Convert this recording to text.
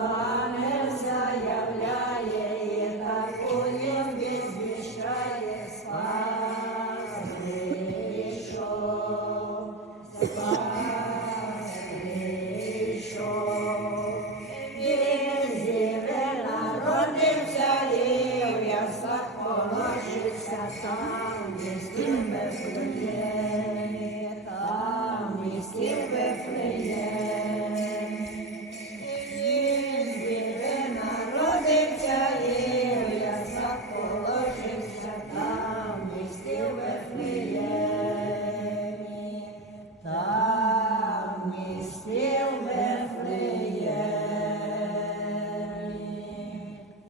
ангел заявляє, і такую вість звіщає, спас прийшов, спас прийшов. Він зіре народився і в яслах положився, там в місті Вифлеємі, там в місті Вифлеємі. Він зіре народився